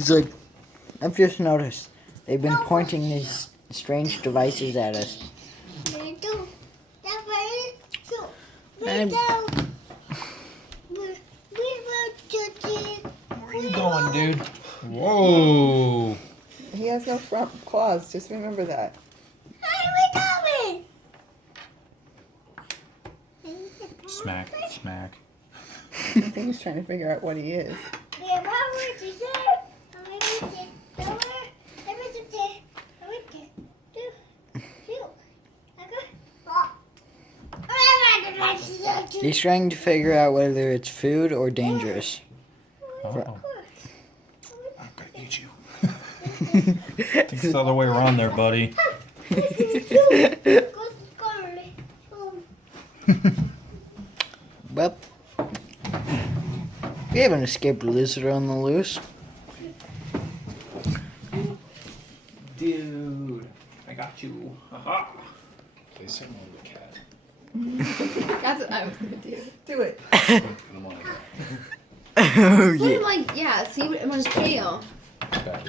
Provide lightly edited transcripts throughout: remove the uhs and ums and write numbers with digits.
He's like, I've just noticed they've been pointing these strange devices at us. And Where are you going, dude? Whoa. He has no front claws. Just remember that. Smack, smack. I think he's trying to figure out what he is. he's trying to figure out whether it's food or dangerous. Oh. I'm gonna eat you. It's the other way around there, buddy. Well, we have an escaped lizard on the loose. Dude, I got you. Aha. They sent me the cat. That's what I was gonna do. Do it. Put him on again. Oh Put him like, yeah, see what on his tail. Back.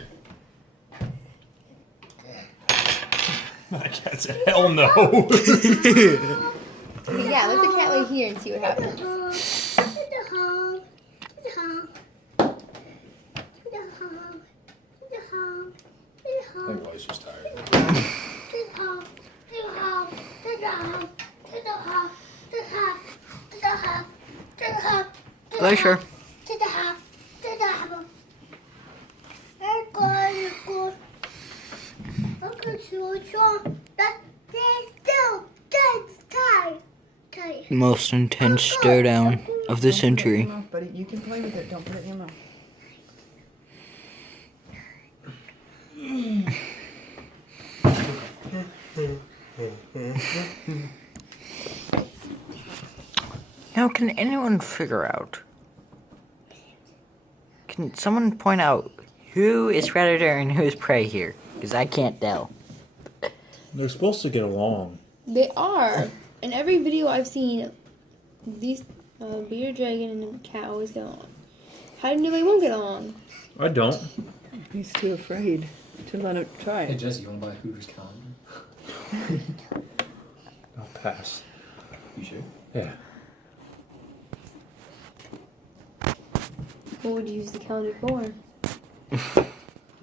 That cat said, hell no. Yeah, let the cat lay here and see what happens. I think Weiss was tired. Glacier. Most intense stare down of the century. Buddy, you can play with it. Don't put it in your mouth. Now, can anyone figure out? Can someone point out who is predator and who is prey here? Because I can't tell. They're supposed to get along. They are. In every video I've seen, these bearded dragon and cat always get along. How do you know they won't get along? I don't. He's too afraid to let him try Hey it. Jesse, you wanna buy Hooters calendar? I'll pass. You sure? Yeah. What would you use the calendar for? The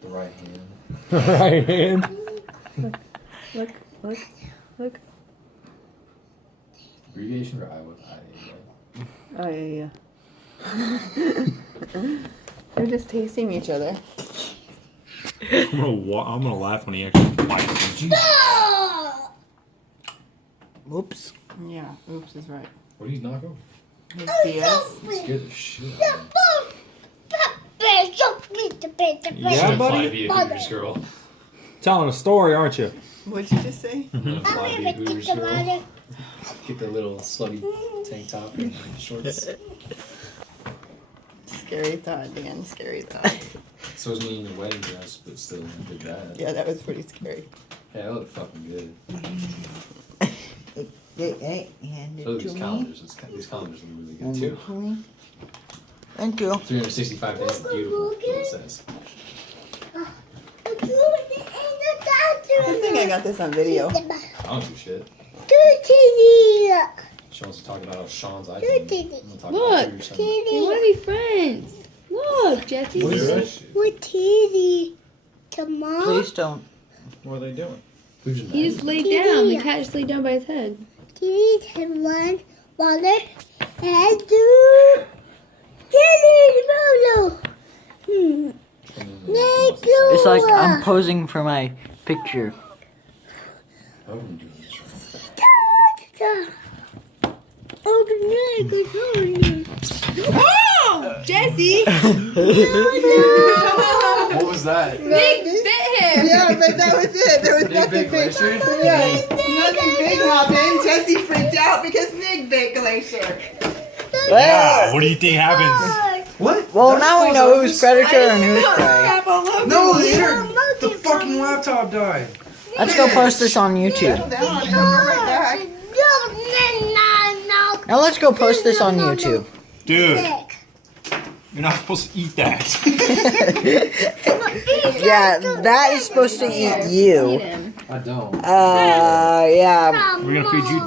right hand. Right hand. Look, look, look. Abbreviation or I would Oh, yeah. They're just tasting each other. I'm gonna laugh when he actually bites me. Whoops. Yeah, oops is right. What are you knocking? His DS. You scared the shit out of me. Yeah, buddy? Fly be a Hooters girl. Telling a story, aren't you? What'd you just say? I'm gonna fly be a Hooters girl. Get the little slutty tank top and shorts. Scary thought, Dan. Scary thought. So is me in your wedding dress, but still did that. Yeah, that was pretty scary. Yeah, that looked fucking good. Hey, hand So it do to these me. calendars. These calendars are really Hand good it too. to me. Thank you. 365 days of beautiful, is what it says. Good thing I got this on video. I don't do shit. She wants to talk about how Sean's iPhone. I'm gonna talk Look, about Hooters. they want to be friends. Look, Jesse. What is that? Please don't. What are they doing? Hooters He just laid down. The cat just laid down by his head. It's like I'm posing for my picture. Oh, Jesse! What was that? Nick bit him. Yeah, but that was it. There was nothing Big big. Glacier? Yeah, nothing big happened. Jesse freaked out because Nick bit Glacier. Yeah, what do you think happens? What? Well, now we know who's predator and who's prey. No, the fucking laptop died. Let's go post this on YouTube. Settle down. It'll go right back. Now let's go post this on YouTube. Dude, You're not supposed to eat that. Yeah, that is supposed to eat Eat you. him. I don't. Yeah. We're gonna feed you